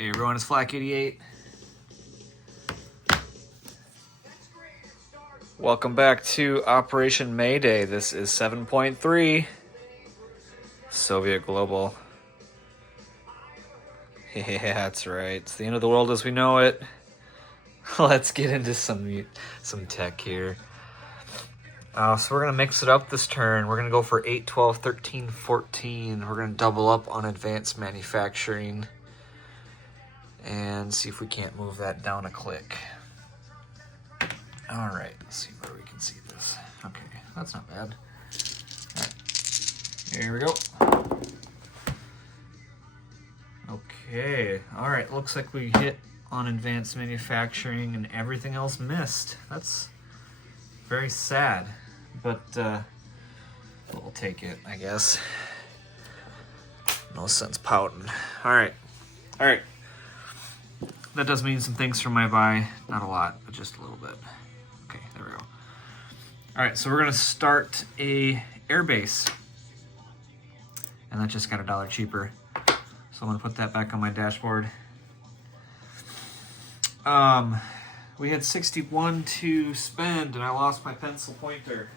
Hey everyone, it's Flak88. Welcome back to Operation Mayday. This is 7.3 Soviet Global. Yeah, that's right. It's the end of the world as we know it. Let's get into some tech here. So we're going to mix it up this turn. We're going to go for 8, 12, 13, 14. We're going to double up on advanced manufacturing and see if we can't move that down a click. All right, let's see where we can see this. Okay, that's not bad. All right, here we go. Okay, all right, looks like we hit on advanced manufacturing and everything else missed. That's very sad, but we'll take it, I guess. No sense pouting. All right. That does mean some things for my buy. Not a lot, but just a little bit. Okay, there we go. All right, so we're gonna start a airbase, and that just got $1 cheaper. So I'm gonna put that back on my dashboard. We had 61 to spend, and I lost my pencil pointer.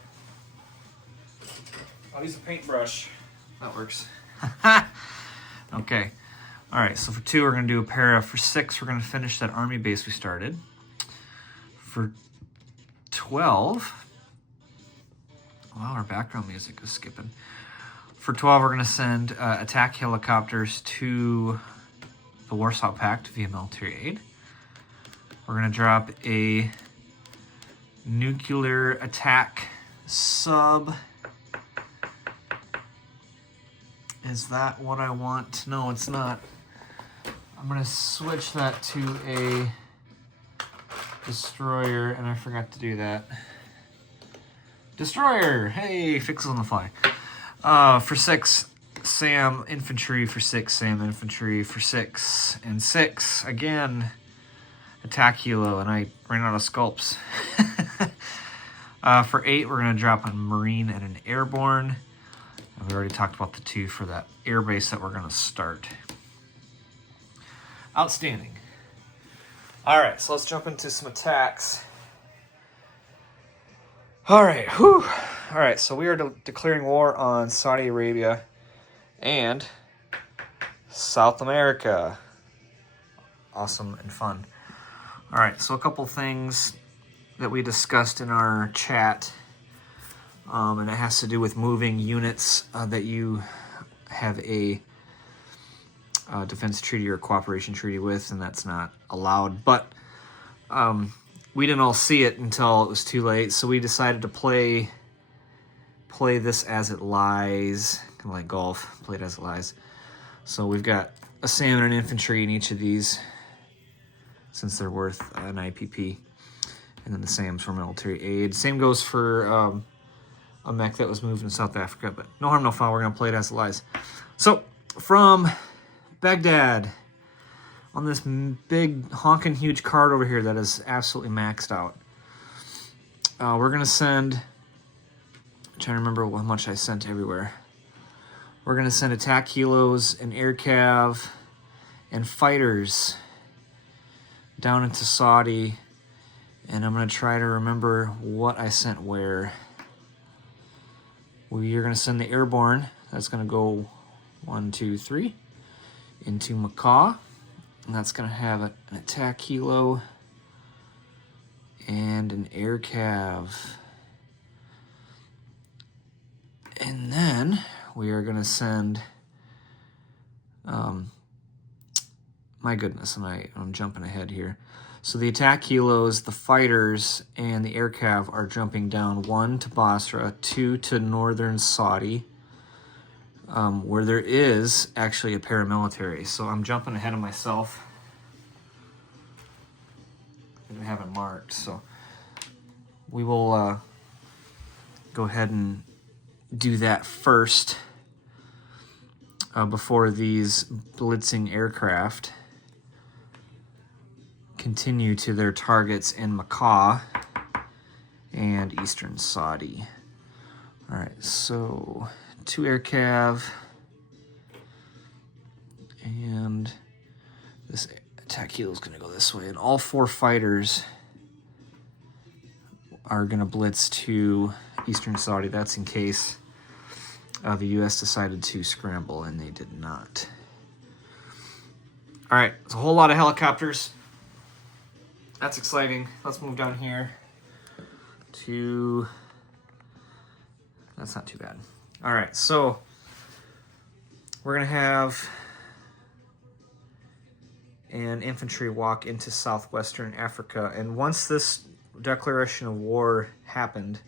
I'll use a paintbrush. That works. Okay. All right, so for 2, we're going to do a para. For 6, we're going to finish that army base we started. For 12, wow, our background music is skipping. For 12, we're going to send attack helicopters to the Warsaw Pact via military aid. We're going to drop a nuclear attack sub. Is that what I want? No, it's not. I'm going to switch that to a destroyer, and I forgot to do that. Destroyer! Hey, fixes on the fly. For 6, SAM infantry. For 6, SAM infantry. For 6 and 6 again. Attack helo, and I ran out of sculpts. For 8, we're going to drop a marine and an airborne. And we already talked about the 2 for that airbase that we're going to start. Outstanding. All right, so let's jump into some attacks. All right, whew. All right, so we are declaring war on Saudi Arabia and South America. Awesome and fun. All right, so a couple things that we discussed in our chat, and it has to do with moving units that you have a defense treaty or cooperation treaty with, and that's not allowed. But we didn't all see it until it was too late, so we decided to play this as it lies, kind of like golf, play it as it lies. So we've got a SAM and an infantry in each of these, since they're worth an IPP, and then the SAMs for military aid. Same goes for a mech that was moved in South Africa, but no harm, no foul. We're going to play it as it lies. So, from Baghdad, on this big honking huge card over here that is absolutely maxed out, we're going to send, I'm trying to remember how much I sent everywhere. We're going to send attack helos and air cav and fighters down into Saudi, and I'm going to try to remember what I sent where. We are going to send the airborne. That's going to go 1, 2, 3 into Macaw, and that's going to have an attack helo and an air cav. And then we are going to send, my goodness, I'm jumping ahead here. So the attack helos, the fighters, and the air cav are jumping down 1 to Basra, 2 to northern Saudi, where there is actually a paramilitary. So I'm jumping ahead of myself. I haven't marked, so we will go ahead and do that first before these blitzing aircraft continue to their targets in Macaw and eastern Saudi. All right, so 2 air cav and this attack helo is going to go this way, and all 4 fighters are going to blitz to Eastern Saudi. That's in case the U.S. decided to scramble, and they did not. All right, it's a whole lot of helicopters. That's exciting. Let's move down here to... That's not too bad. All right, so we're going to have an infantry walk into southwestern Africa. And once this declaration of war happened,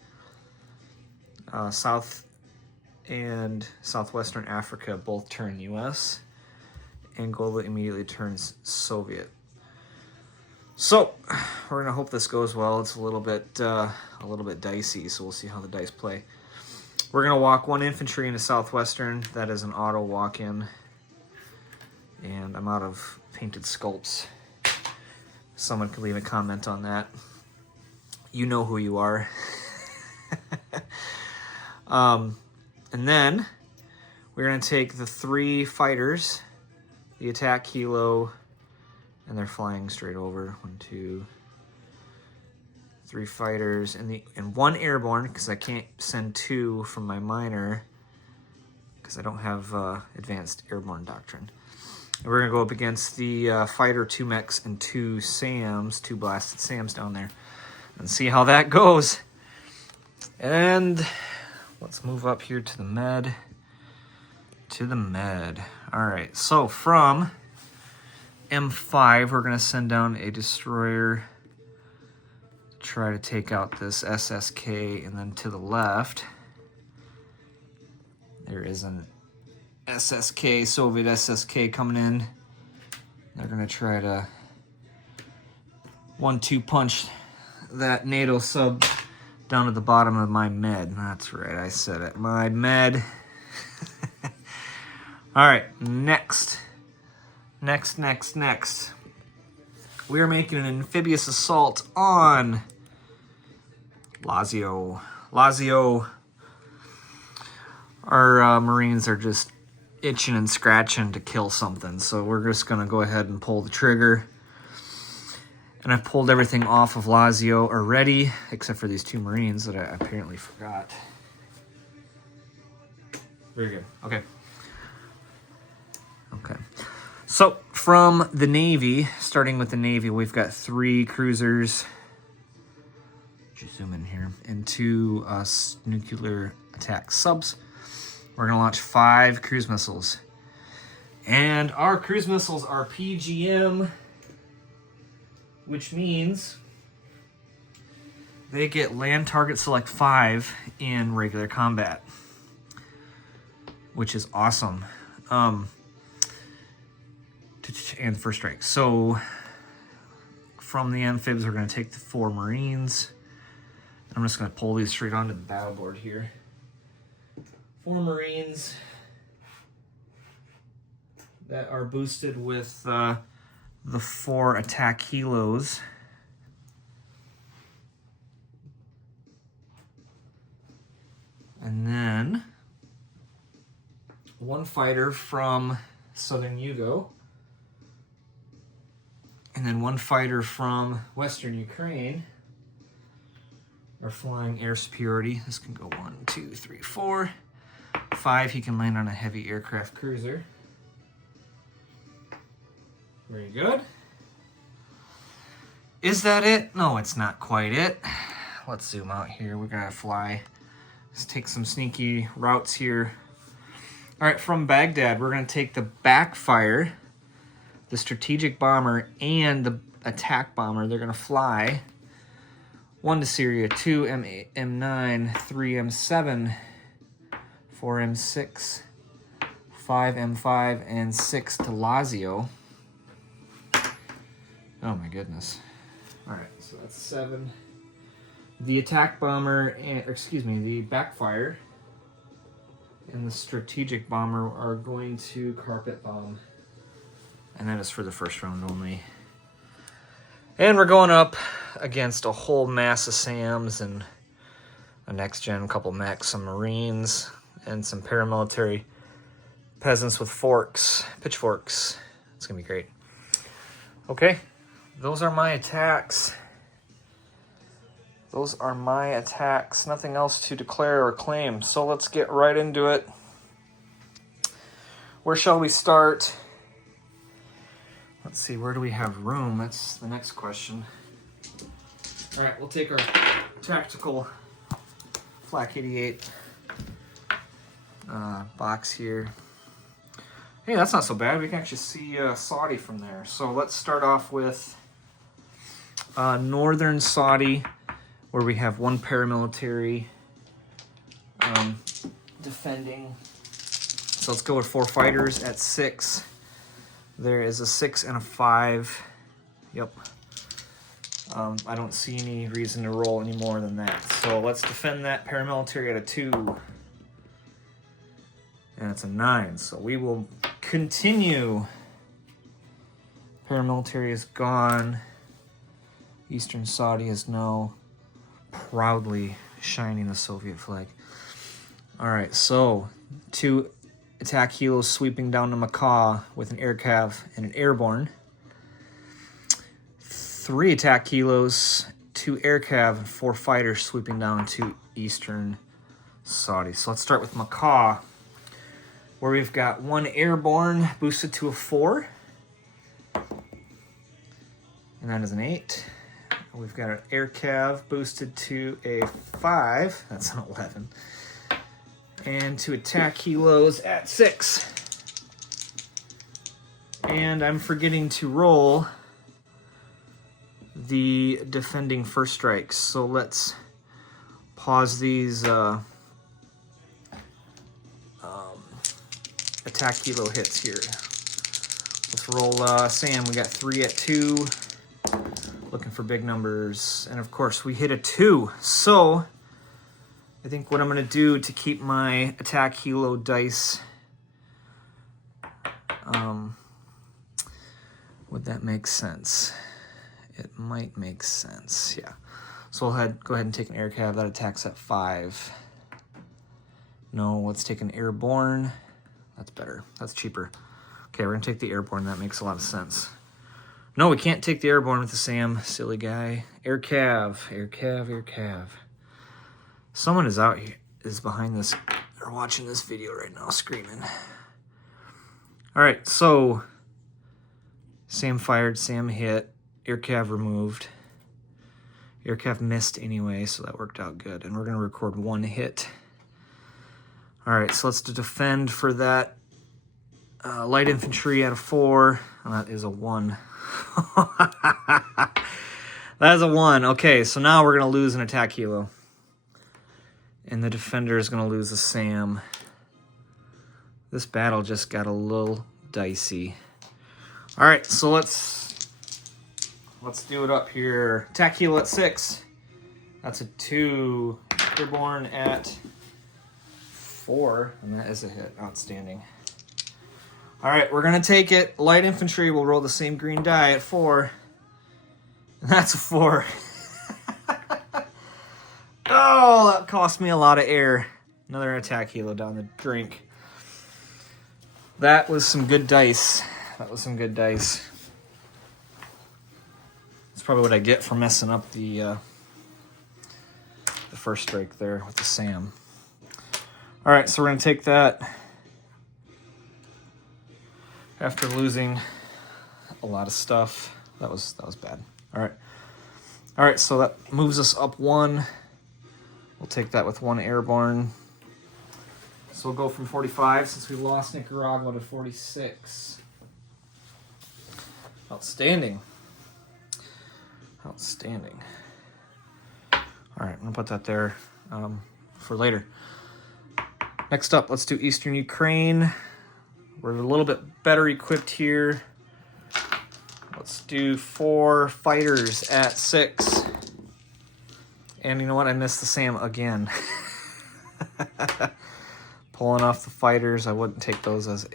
South and southwestern Africa both turn U.S. Angola immediately turns Soviet. So we're gonna hope this goes well. It's a little bit dicey, so we'll see how the dice play. We're gonna walk 1 infantry into southwestern. That is an auto walk-in, and I'm out of painted sculpts. Someone can leave a comment on that. You know who you are. And then we're going to take the 3 fighters, the attack helo, and they're flying straight over. 1, 2, 3 fighters, and 1 airborne, because I can't send 2 from my minor, because I don't have advanced airborne doctrine. And we're going to go up against the fighter, 2 mechs, and 2 SAMs, 2 blasted SAMs down there, and see how that goes. And let's move up here to the med. All right, so from M5, we're going to send down a destroyer to try to take out this SSK, and then to the left, there is an SSK, Soviet SSK coming in. They're going to try to 1-2 punch that NATO sub down at the bottom of my med. That's right, I said it. My med. All right, next. We are making an amphibious assault on Lazio. Our Marines are just itching and scratching to kill something, so we're just going to go ahead and pull the trigger. And I've pulled everything off of Lazio already, except for these 2 Marines that I apparently forgot. Very good. Okay. So from the Navy, starting with the Navy, we've got 3 cruisers. Just zoom in here. And 2 nuclear attack subs. We're going to launch 5 cruise missiles. And our cruise missiles are PGM, which means they get land target select 5 in regular combat, which is awesome. And first strike. So from the amphibs, we're going to take the 4 Marines. I'm just going to pull these straight onto the battle board here. 4 Marines that are boosted with the 4 attack helos. And then 1 fighter from Southern Yugo. And then 1 fighter from Western Ukraine are flying air superiority. This can go 1, 2, 3, 4. 5, he can land on a heavy aircraft cruiser. Very good. Is that it? No, it's not quite it. Let's zoom out here. We're gonna fly. Let's take some sneaky routes here. All right, from Baghdad, we're gonna take the backfire, the strategic bomber, and the attack bomber. They're gonna fly 1 to Syria, 2 M8, M9, 3 M7, 4 M6, 5 M5, and 6 to Lazio. Oh my goodness. All right, so that's 7. The attack bomber, the backfire and the strategic bomber are going to carpet bomb. And that is for the first round only. And we're going up against a whole mass of SAMs and a next-gen couple mechs, some Marines, and some paramilitary peasants with pitchforks. It's going to be great. Okay, those are my attacks. Those are my attacks. Nothing else to declare or claim. So let's get right into it. Where shall we start? Let's see, where do we have room? That's the next question. All right, we'll take our tactical Flak 88 box here. Hey, that's not so bad. We can actually see Saudi from there. So let's start off with Northern Saudi, where we have one paramilitary defending. So let's go with 4 fighters at 6. There is a 6 and a 5. Yep. I don't see any reason to roll any more than that. So let's defend that paramilitary at a 2. And it's a 9. So we will continue. Paramilitary is gone. Eastern Saudi is now proudly shining the Soviet flag. All right, so 2 attack helos sweeping down to Macaw with an air cav and an airborne. 3 attack helos, 2 air cav, and 4 fighters sweeping down to Eastern Saudi. So let's start with Macaw, where we've got 1 airborne boosted to a 4. And that is an 8. We've got an air cav boosted to a 5. That's an 11. And 2 attack helos at 6. And I'm forgetting to roll the defending first strikes. So let's pause these attack helo hits here. Let's roll Sam. We got 3 at 2. Looking for big numbers. And of course we hit a 2. So I think what I'm going to do to keep my attack helo dice, would that make sense? It might make sense, yeah. So we'll go ahead and take an air cav. That attacks at 5. No, let's take an airborne. That's better. That's cheaper. Okay, we're going to take the airborne. That makes a lot of sense. No, we can't take the airborne with the Sam. Silly guy. Air cav. Air cav, air cav. Someone is out here, is behind this, or watching this video right now, screaming. All right, so Sam fired, Sam hit, air cav removed. Air cav missed anyway, so that worked out good. And we're going to record 1 hit. All right, so let's defend for that light infantry at a 4. And that is a 1. That is a 1. Okay, so now we're going to lose an attack helo. And the defender is going to lose a Sam. This battle just got a little dicey. All right, so let's do it up here. Attack helo at 6. That's a 2. Airborne at 4, and that is a hit. Outstanding. All right, we're going to take it. Light infantry will roll the same green die at 4. And that's a 4. Oh, that cost me a lot of air. Another attack helo down the drink. That was some good dice. That was some good dice. That's probably what I get for messing up the first strike there with the Sam. All right, so we're going to take that after losing a lot of stuff. That was bad. All right, so that moves us up 1. We'll take that with 1 airborne. So we'll go from 45 since we lost Nicaragua to 46. Outstanding. Outstanding. All right, I'm going to put that there for later. Next up, let's do Eastern Ukraine. We're a little bit better equipped here. Let's do 4 fighters at 6. And you know what? I missed the Sam again. Pulling off the fighters. I wouldn't take those as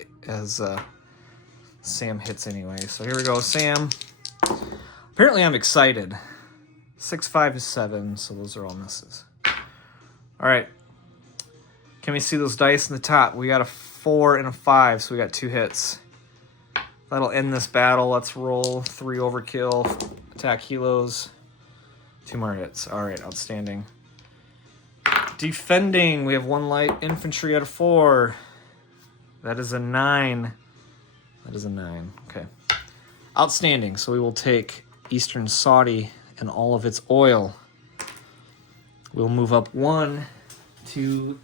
Sam hits anyway. So here we go, Sam. Apparently I'm excited. 6, 5 is 7, so those are all misses. All right. Can we see those dice in the top? We got a 4 and a 5, so we got 2 hits. That'll end this battle. Let's roll 3 overkill. Attack helos. 2 more hits. All right, outstanding. Defending, we have 1 light infantry out of 4. That is a 9. That is a 9. Okay. Outstanding. So we will take Eastern Saudi and all of its oil. We'll move up 1 to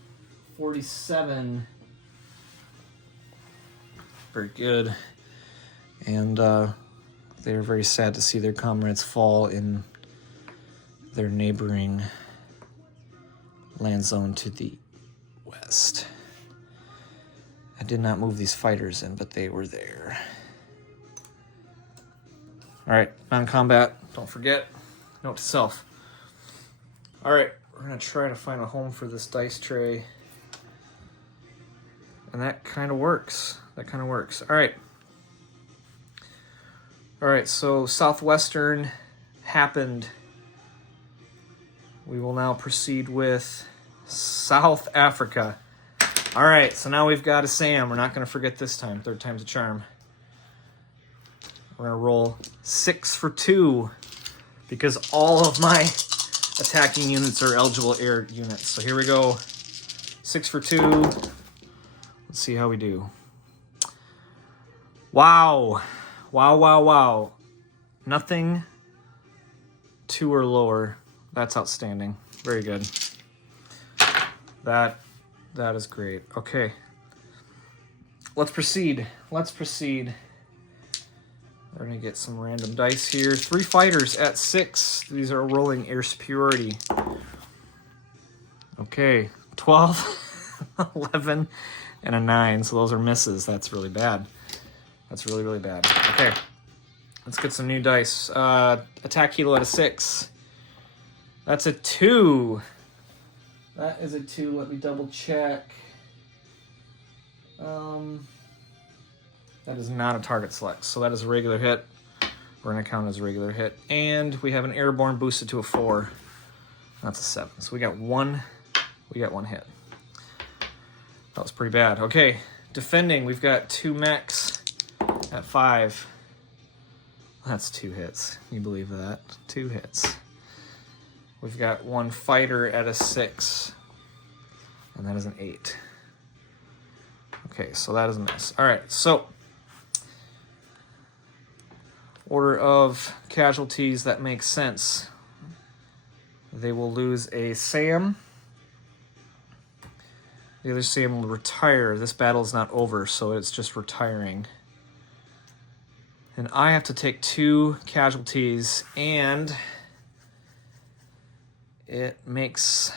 47. Very good. And they're very sad to see their comrades fall in their neighboring land zone to the west. I did not move these fighters in, but they were there. All right, non-combat, don't forget. Note to self. All right, we're gonna try to find a home for this dice tray. And that kind of works. That kind of works. All right. All right, so Southwestern happened. We will now proceed with South Africa. All right, so now we've got a Sam. We're not going to forget this time. 3rd time's a charm. We're going to roll 6 for 2 because all of my attacking units are eligible air units. So here we go. 6 for 2. Let's see how we do. Wow. Wow, wow, wow. Nothing 2 or lower. That's outstanding. Very good. That is great. Okay. Let's proceed. Let's proceed. We're going to get some random dice here. 3 fighters at 6. These are rolling air superiority. Okay. 12, 11, and a 9. So those are misses. That's really bad. That's really, really bad. Okay. Let's get some new dice. Attack kilo at a 6. That's a 2. That is a 2. Let me double check. That is not a target select, so that is a regular hit. We're going to count as a regular hit. And we have an airborne boosted to a 4. That's a 7. So we got one hit. That was pretty bad. Okay, defending, we've got 2 mechs at 5. That's 2 hits. Can you believe that? 2 hits. We've got 1 fighter at a 6. And that is an 8. Okay, so that is a miss. All right, so order of casualties, that makes sense. They will lose a Sam. The other Sam will retire. This battle is not over, so it's just retiring. And I have to take 2 casualties, and it makes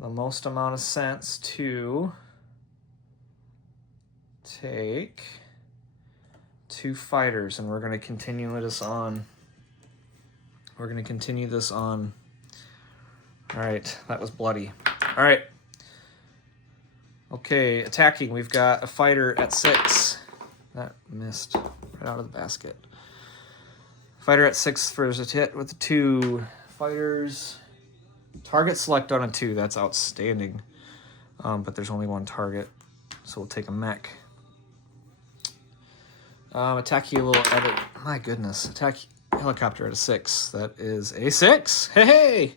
the most amount of sense to take 2 fighters, and we're going to continue this on. We're going to continue this on. All right, that was bloody. All right. Okay, attacking. We've got a fighter at 6. That missed right out of the basket. Fighter at 6 for a hit with the 2 fighters. Target select on a 2. That's outstanding. But there's only 1 target, so we'll take a mech. Attack helo at a... My goodness. Attack helicopter at a 6. That is a 6. Hey!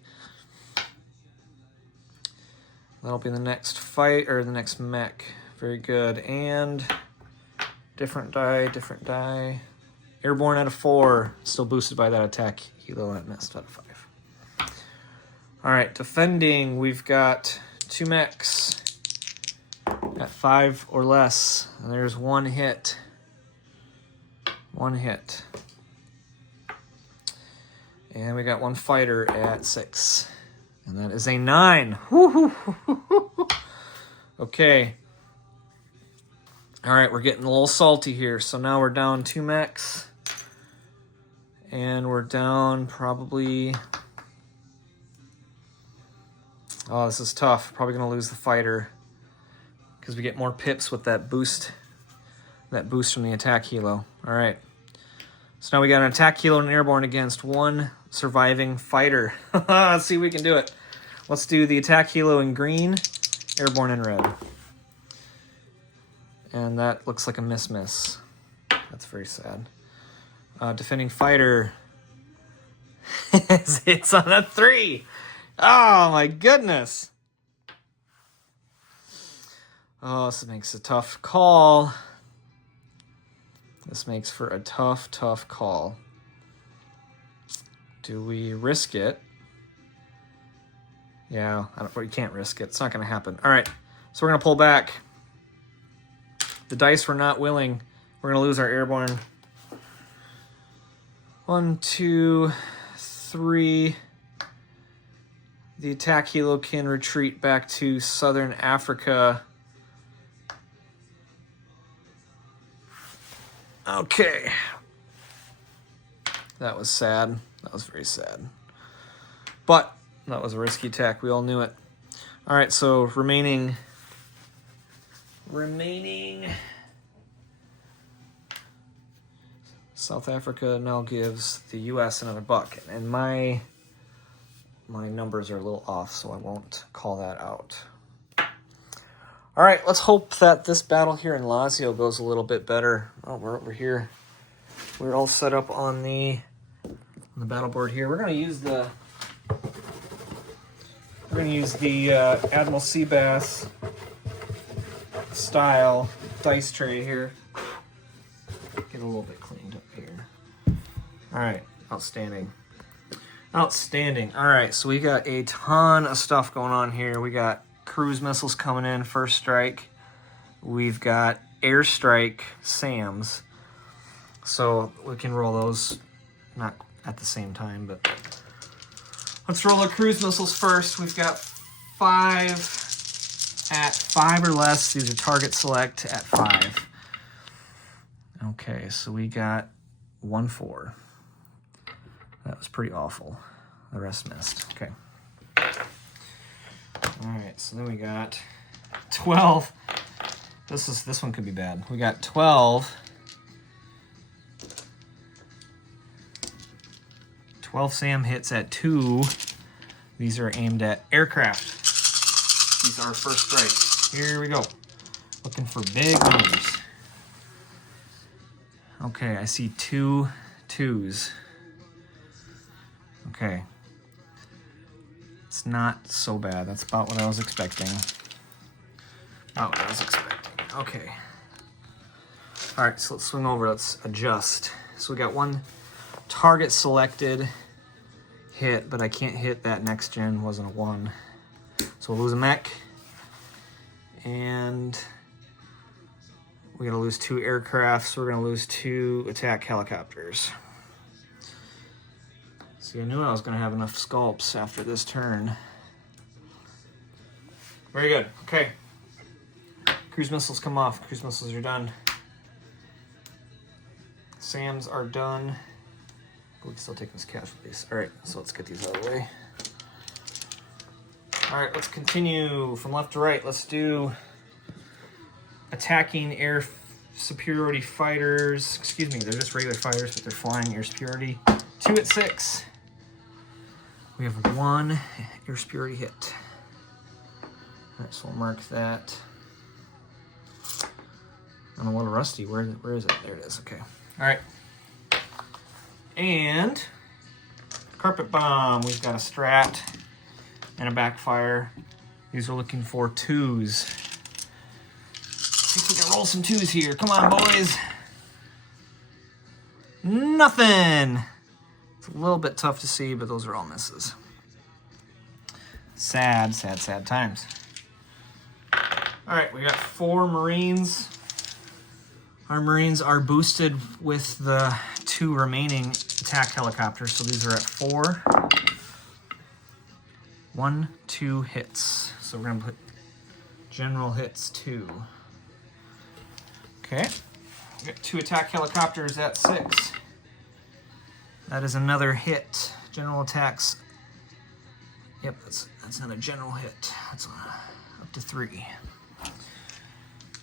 That'll be the next fight, or the next mech. Very good. And different die. Airborne at a 4. Still boosted by that attack helo that missed out of 5. All right, defending. We've got 2 mechs at 5 or less. And there's 1 hit. 1 hit. And we got 1 fighter at 6. And that is a 9. Okay. All right, we're getting a little salty here. So now we're down 2 mechs. And we're down probably... Oh, this is tough. Probably going to lose the fighter because we get more pips with that boost from the attack helo. All right. So now we got an attack helo and an airborne against 1 surviving fighter. Let's see if we can do it. Let's do the attack helo in green, airborne in red. And that looks like a miss. That's very sad. Defending fighter hits on a 3. Oh my goodness. Oh, this makes a tough call. This makes for a tough call. Do we risk it? Yeah, you can't risk it. It's not going to happen. All right, so we're going to pull back. The dice were not willing. We're going to lose our airborne. 1, 2, 3. The attack helo can retreat back to southern Africa. Okay. That was sad. That was very sad. But that was a risky attack. We all knew it. All right, so remaining South Africa now gives the U.S. another buck, and my numbers are a little off, so I won't call that out. All right, let's hope that this battle here in Lazio goes a little bit better. Oh, we're over here. We're all set up on the battle board here. We're going to use the Admiral Seabass style dice tray here. Get a little bit cleaned up here. All right, outstanding. All right, so we got a ton of stuff going on here. We got cruise missiles coming in, first strike. We've got airstrike SAMs. So we can roll those, not at the same time, but let's roll the cruise missiles first. We've got 5 at 5 or less. These are target select at 5. Okay, so we got 1-4. That was pretty awful. The rest missed. Okay. All right, so then we got 12. This one could be bad. We got 12. 12 SAM hits at 2. These are aimed at aircraft. These are first strike. Here we go. Looking for big numbers. Okay, I see 2 2s. Okay. It's not so bad. That's about what I was expecting. Okay. All right, so let's swing over. Let's adjust. So we got 1 target selected hit, but I can't hit that next gen. Wasn't a 1. So we'll lose a mech. And we're going to lose 2 aircraft, so we're going to lose 2 attack helicopters. See, I knew I was going to have enough sculpts after this turn. Very good. Okay. Cruise missiles come off. Cruise missiles are done. SAMs are done. We can still take those casualties. All right, so let's get these out of the way. All right, let's continue from left to right. Let's do attacking air superiority fighters. Excuse me, they're just regular fighters, but they're flying air superiority. 2 at 6. We have 1 air superiority hit. All right, so we'll mark that. I'm a little rusty. Where is it? There it is. Okay. All right. And carpet bomb. We've got a strat and a backfire. These are looking for 2s. See if we can roll some 2s here. Come on, boys. Nothing. It's a little bit tough to see, but those are all misses. Sad times. All right, we got 4 Marines. Our Marines are boosted with the 2 remaining attack helicopters, so these are at 4. 1, 2 hits. So we're gonna put general hits 2. Okay, we got 2 attack helicopters at 6. That is another hit. General attacks. Yep, that's another general hit. That's up to 3.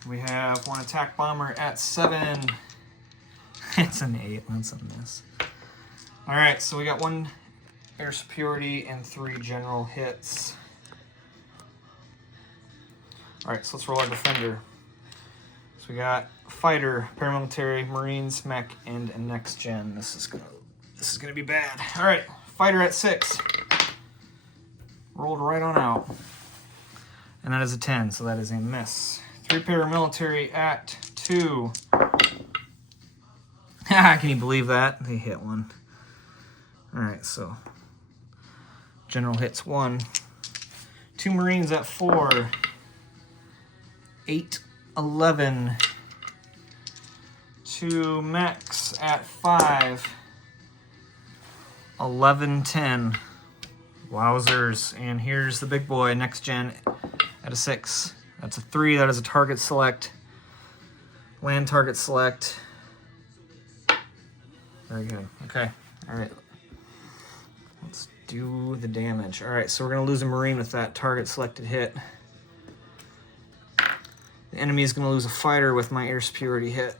We have 1 attack bomber at 7. It's an 8. That's a miss. All right, so we got 1 air superiority and 3 general hits. All right, so let's roll our defender. So we got fighter, paramilitary, Marines, mech, and a next gen. This is gonna be bad. All right, fighter at 6. Rolled right on out. And that is a 10, so that is a miss. 3 paramilitary at 2. Can you believe that? They hit one. All right, so general hits 1. 2 Marines at 4. 8, 11. 2 mechs at 5. 11, 10. Wowzers. And here's the big boy, next gen at a 6. That's a 3. That is a target select. Land target select. Very good. Okay. All right. Let's do the damage. All right, so we're going to lose a Marine with that target selected hit. The enemy is going to lose a fighter with my air superiority hit.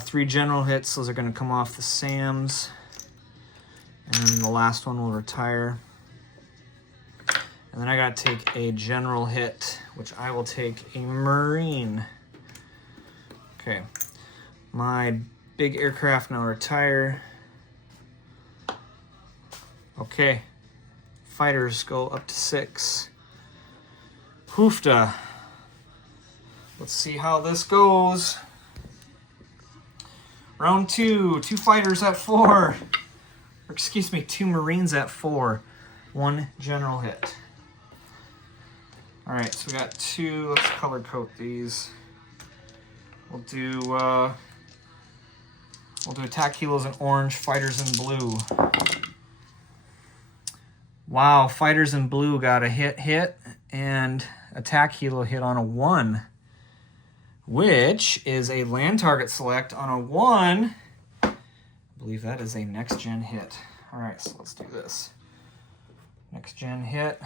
3 general hits. Those are going to come off the SAMs. And the last one will retire. And then I got to take a general hit, which I will take a Marine. Okay. My big aircraft now retire. Okay. Fighters go up to 6. Hoofda. Let's see how this goes. Round 2. 2 fighters at 4. Or excuse me, 2 Marines at 4. 1 general hit. All right, so we got 2. Let's color code these. We'll do attack helos in orange, fighters in blue. Wow, fighters in blue got a hit, and attack helo hit on a 1, which is a land target select on a 1. I believe that is a next gen hit. All right, so let's do this. Next gen hit.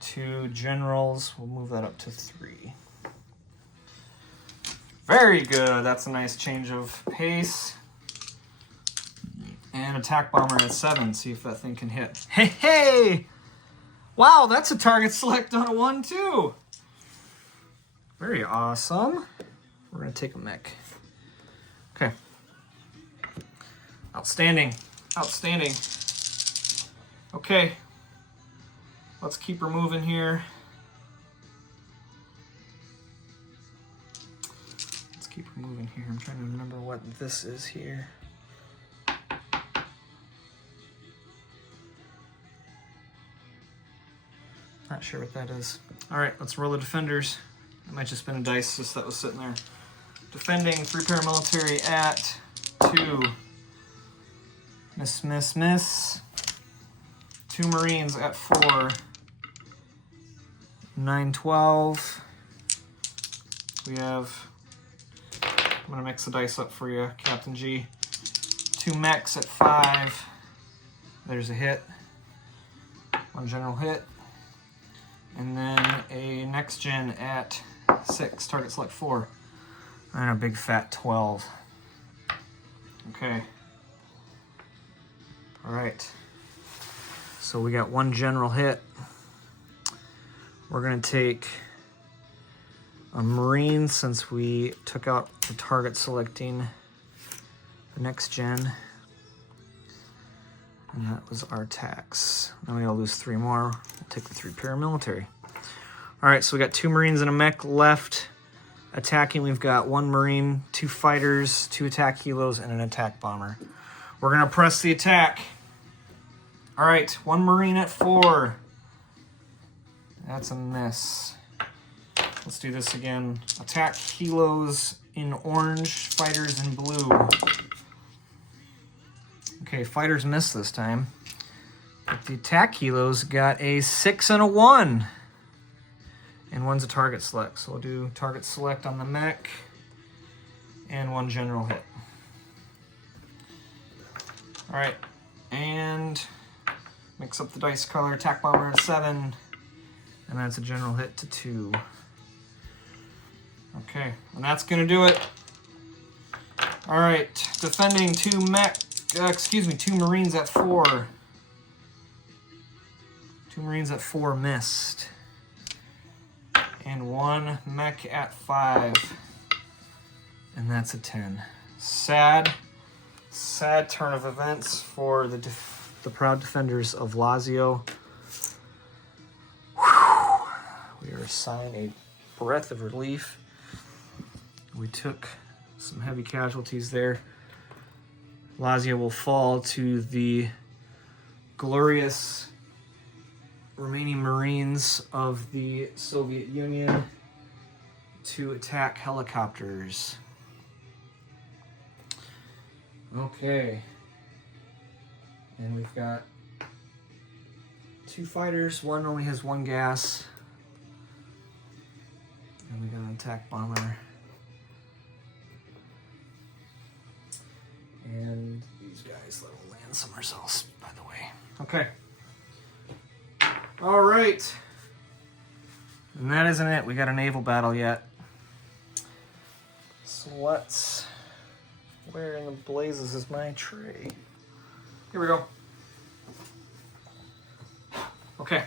2 generals. We'll move that up to 3. Very good. That's a nice change of pace. And attack bomber at 7. See if that thing can hit. Hey, hey! Wow, that's a target select on a 1 too. Very awesome. We're gonna take a mech. Okay. Outstanding. Outstanding. Okay. Let's keep her moving here. Let's keep her moving here. I'm trying to remember what this is here. Not sure what that is. All right, let's roll the defenders. It might just been a dice just that was sitting there. Defending, 3 paramilitary at 2. Miss, miss, miss. 2 Marines at 4. 9, 12. We have, I'm gonna mix the dice up for you, Captain G. 2 mechs at 5. There's a hit. 1 general hit. And then a next gen at 6, target select 4. And a big fat 12. Okay. All right. So we got 1 general hit. We're gonna take a Marine since we took out the target selecting the next gen. And that was our tax. Then we gotta lose 3 more. We'll take the 3 paramilitary. All right, so we got 2 Marines and a mech left. Attacking, we've got 1 Marine, 2 fighters, 2 attack helos, and an attack bomber. We're gonna press the attack. All right, 1 Marine at 4. That's a miss. Let's do this again. Attack helos in orange, fighters in blue. Okay, fighters missed this time. But the attack helos got a 6 and a 1. And 1's a target select. So we'll do target select on the mech and 1 general hit. All right, and mix up the dice color. Attack bomber at 7, and that's a general hit to 2. Okay, and that's gonna do it. All right, defending 2 Marines at 4. 2 Marines at 4 missed. And 1 mech at 5. And that's a 10. Sad turn of events for the proud defenders of Lazio. Whew. We are sighing a breath of relief. We took some heavy casualties there. Lazio will fall to the glorious remaining Marines of the Soviet Union to attack helicopters. Okay. And we've got 2 fighters. One only has 1 gas. And we got an attack bomber. And these guys let them land somewhere else, by the way. Okay. All right. And that isn't it. We got a naval battle yet. So let's... Where in the blazes is my tray? Here we go. Okay.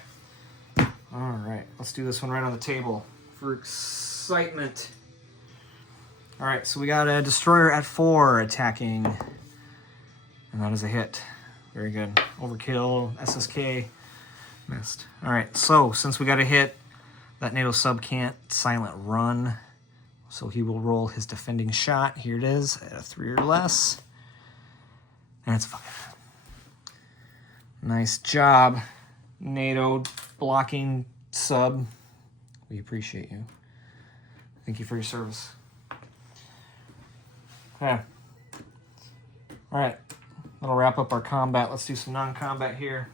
All right. Let's do this one right on the table for excitement. All right. So we got a destroyer at 4 attacking. And that is a hit. Very good. Overkill. SSK. Missed. All right. So since we got a hit, that NATO sub can't silent run. So he will roll his defending shot. Here it is at a 3 or less. And it's 5. Nice job, NATO blocking sub. We appreciate you. Thank you for your service. Okay. All right. That'll wrap up our combat. Let's do some non-combat here.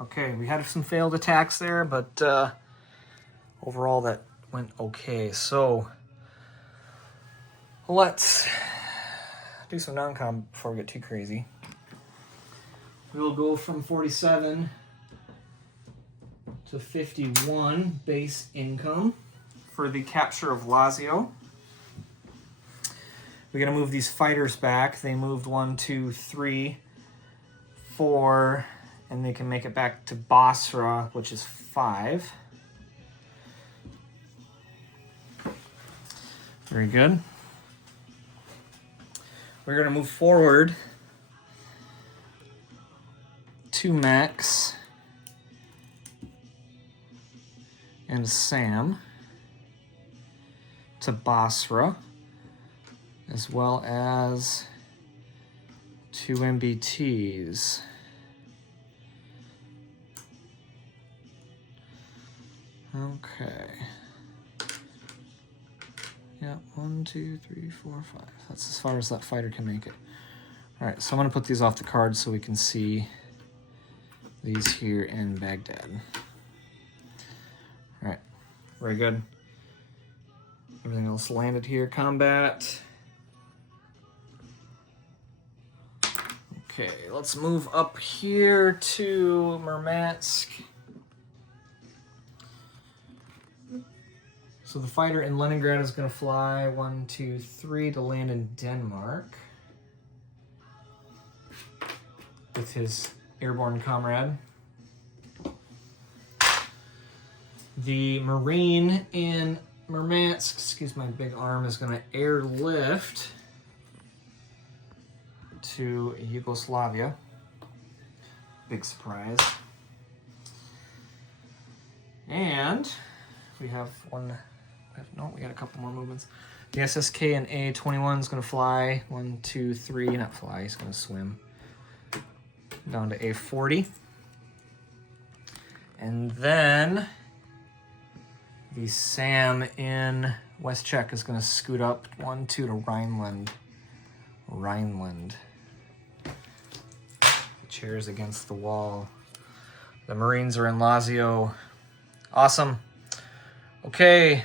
Okay, we had some failed attacks there, but overall that went okay. So let's do some non-com before we get too crazy. We'll go from 47 to 51 base income for the capture of Lazio. We're going to move these fighters back. They moved 1, 2, 3, 4... and they can make it back to Basra, which is 5. Very good. We're going to move forward 2 mechs and Sam to Basra, as well as 2 MBTs. Okay. Yeah, 1, 2, 3, 4, 5. That's as far as that fighter can make it. All right, so I'm going to put these off the card so we can see these here in Baghdad. All right, very good. Everything else landed here. Combat. Okay, let's move up here to Murmansk. So the fighter in Leningrad is going to fly 1, 2, 3 to land in Denmark with his airborne comrade. The Marine in Murmansk, excuse my big arm, is going to airlift to Yugoslavia. Big surprise. And we have one... No, we got a couple more movements. The SSK and A21 is going to fly 1, 2, 3, not fly, he's going to swim down to A40. And then the SAM in West Czech is going to scoot up 1, 2 to Rhineland. The chair's against the wall. The Marines are in Lazio. Awesome. Okay.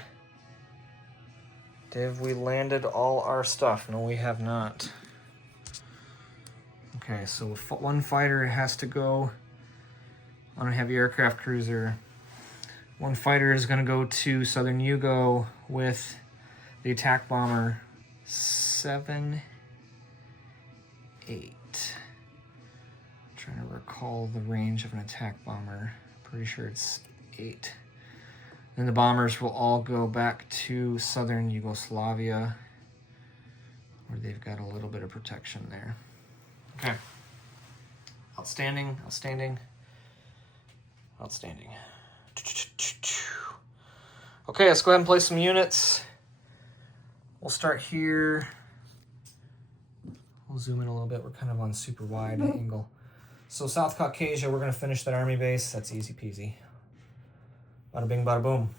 Have we landed all our stuff? No, we have not. Okay, so 1 fighter has to go on a heavy aircraft cruiser. 1 fighter is going to go to Southern Yugo with the attack bomber 7, 8. Trying to recall the range of an attack bomber. Pretty sure it's 8. Then the bombers will all go back to southern Yugoslavia, where they've got a little bit of protection there. Okay. Outstanding, outstanding, outstanding. Okay, let's go ahead and play some units. We'll start here. We'll zoom in a little bit. We're kind of on super wide angle. So South Caucasia, we're going to finish that army base. That's easy peasy. Bada bing, bada boom.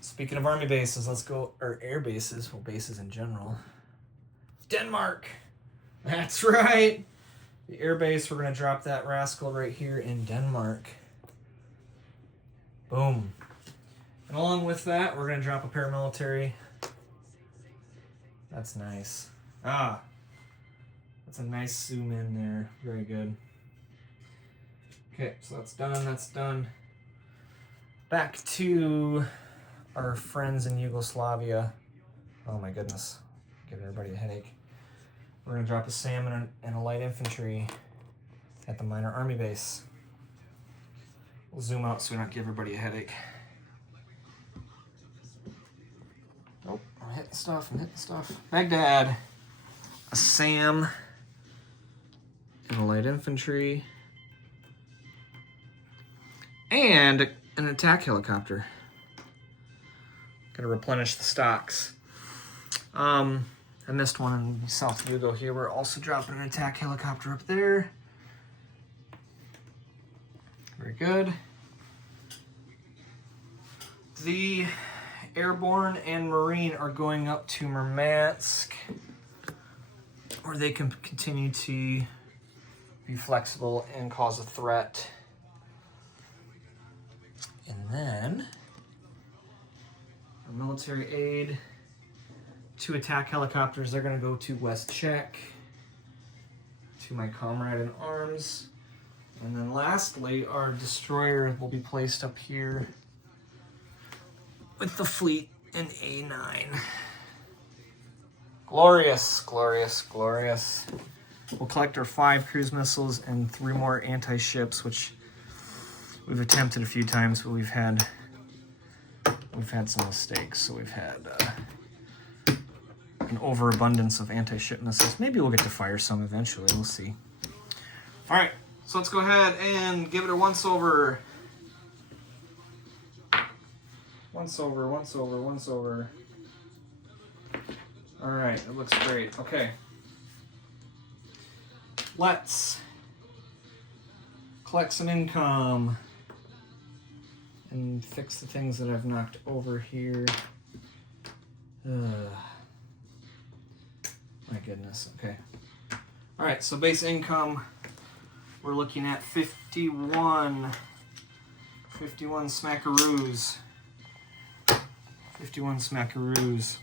Speaking of army bases, let's go, or air bases, well, bases in general. Denmark. That's right. The air base, we're going to drop that rascal right here in Denmark. Boom. And along with that, we're going to drop a paramilitary. That's nice. Ah, that's a nice zoom in there. Very good. Okay, so that's done. That's done. Back to our friends in Yugoslavia. Oh my goodness. Giving everybody a headache. We're going to drop a SAM and a light infantry at the minor army base. We'll zoom out so we don't give everybody a headache. Oh, I'm hitting stuff. Baghdad. A SAM and a light infantry. And an attack helicopter. Gotta replenish the stocks. I missed one in South Yugo here. We're also dropping an attack helicopter up there. Very good. The airborne and marine are going up to Murmansk, where they can continue to be flexible and cause a threat. And then our military aid, 2 attack helicopters, they're going to go to West Czech, to my comrade in arms. And then lastly, our destroyer will be placed up here with the fleet in A9. Glorious, glorious, glorious. We'll collect our 5 cruise missiles and 3 more anti-ships, which we've attempted a few times, but we've had some mistakes. So we've had an overabundance of anti-ship missiles. Maybe we'll get to fire some eventually. We'll see. All right, so let's go ahead and give it a once over. Once over, once over, once over. All right, it looks great. Okay. Let's collect some income and fix the things that I've knocked over here. My goodness, okay. All right, so base income, we're looking at 51 smackaroos. 51 smackaroos.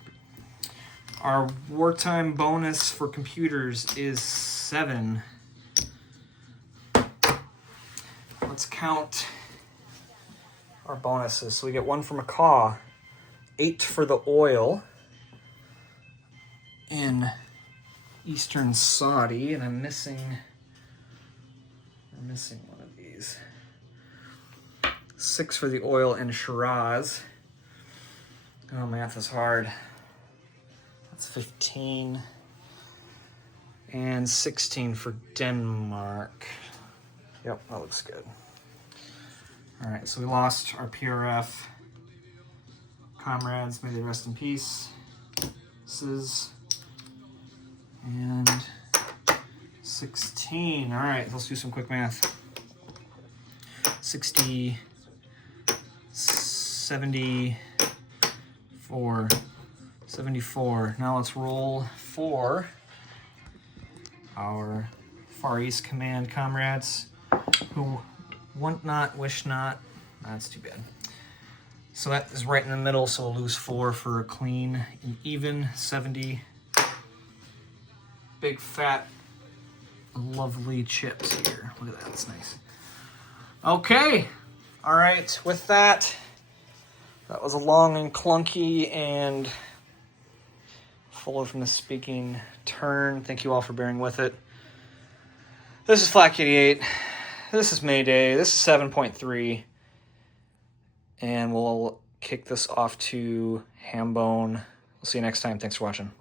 Our wartime bonus for computers is 7. Let's count our bonuses. So we get 1 for macaw, 8 for the oil in Eastern Saudi, and I'm missing one of these. 6 for the oil in Shiraz. Oh, math is hard. That's 15. And 16 for Denmark. Yep, that looks good. All right, so we lost our PRF comrades. May they rest in peace. And 16. All right, let's do some quick math. 60, 74, 74. Now let's roll for our Far East Command comrades who want not, wish not. That's too bad. So that is right in the middle, so we'll lose 4 for a clean and even 70. Big, fat, lovely chips here. Look at that, that's nice. Okay, all right, with that, that was a long and clunky and full of misspeaking turn. Thank you all for bearing with it. This is Flat Kitty 8. This is Mayday. This is 7.3. And we'll kick this off to Hambone. We'll see you next time. Thanks for watching.